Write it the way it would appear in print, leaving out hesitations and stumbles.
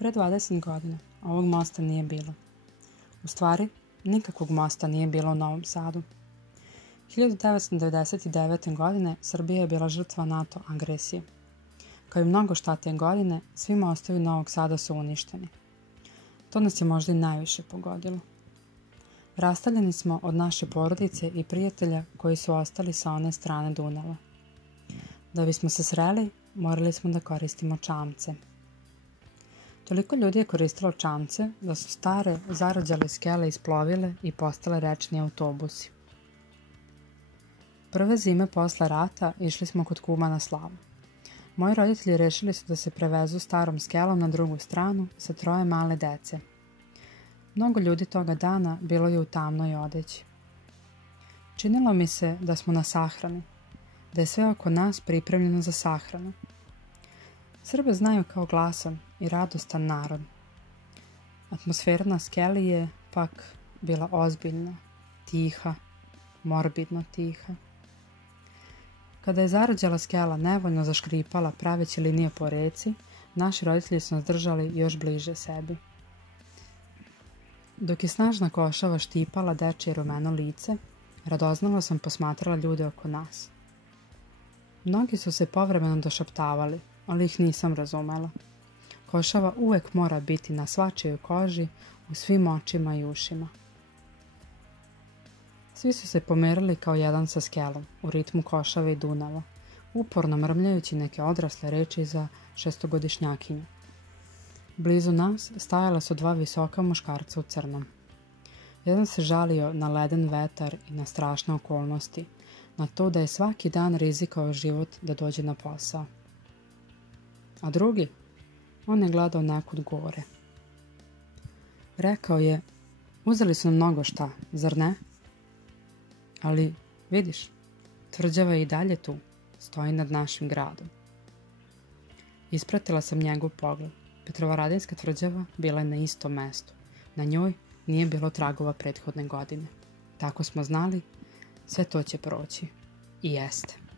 Pre 20 godina ovog mosta nije bilo. U stvari, nikakvog mosta nije bilo u Novom Sadu. 1999. godine Srbija je bila žrtva NATO agresije. Kao i mnogo šta te godine, svi mostovi Novog Sada su uništeni. To nas je možda i najviše pogodilo. Rastavljeni smo od naše porodice i prijatelja koji su ostali sa one strane Dunava. Da bismo se sreli, morali smo da koristimo čamce. Toliko ljudi je koristilo čamce da su stare, zarađale skele isplovile i postale rečni autobusi. Prve zime posle rata išli smo kod kuma na slavu. Moji roditelji rešili su da se prevezu starom skelom na drugu stranu sa 3 male dece. Mnogo ljudi toga dana bilo je u tamnoj odeći. Činilo mi se da smo na sahrani, da je sve oko nas pripremljeno za sahranu. Srbe znaju kao glasan i radostan narod. Atmosfera na skeli je pak bila ozbiljna, tiha, morbidno tiha. Kada je zarađala skela nevoljno zaškripala praveći linije po reci, naši roditelji su nas držali još bliže sebi. Dok je snažna košava štipala dečje rumeno lice, radoznalo sam posmatrala ljude oko nas. Mnogi su se povremeno došaptavali, ali ih nisam razumela. Košava uvek mora biti na svačijoj koži, u svim očima i ušima. Svi su se pomerali kao jedan sa skelom, u ritmu košave i Dunava, uporno mrmljajući neke odrasle reči za 6-godišnjakinju. Blizu nas stajala su 2 visoka muškarca u crnom. Jedan se žalio na leden vetar i na strašne okolnosti, na to da je svaki dan rizikao život da dođe na posao. A drugi, on je gledao nekud gore. Rekao je, uzeli su mnogo šta, zar ne? Ali, vidiš, tvrđava je i dalje tu, stoji nad našim gradom. Ispratila sam njegov pogled. Petrovaradinska tvrđava bila je na istom mestu. Na njoj nije bilo tragova prethodne godine. Tako smo znali, sve to će proći. I jeste.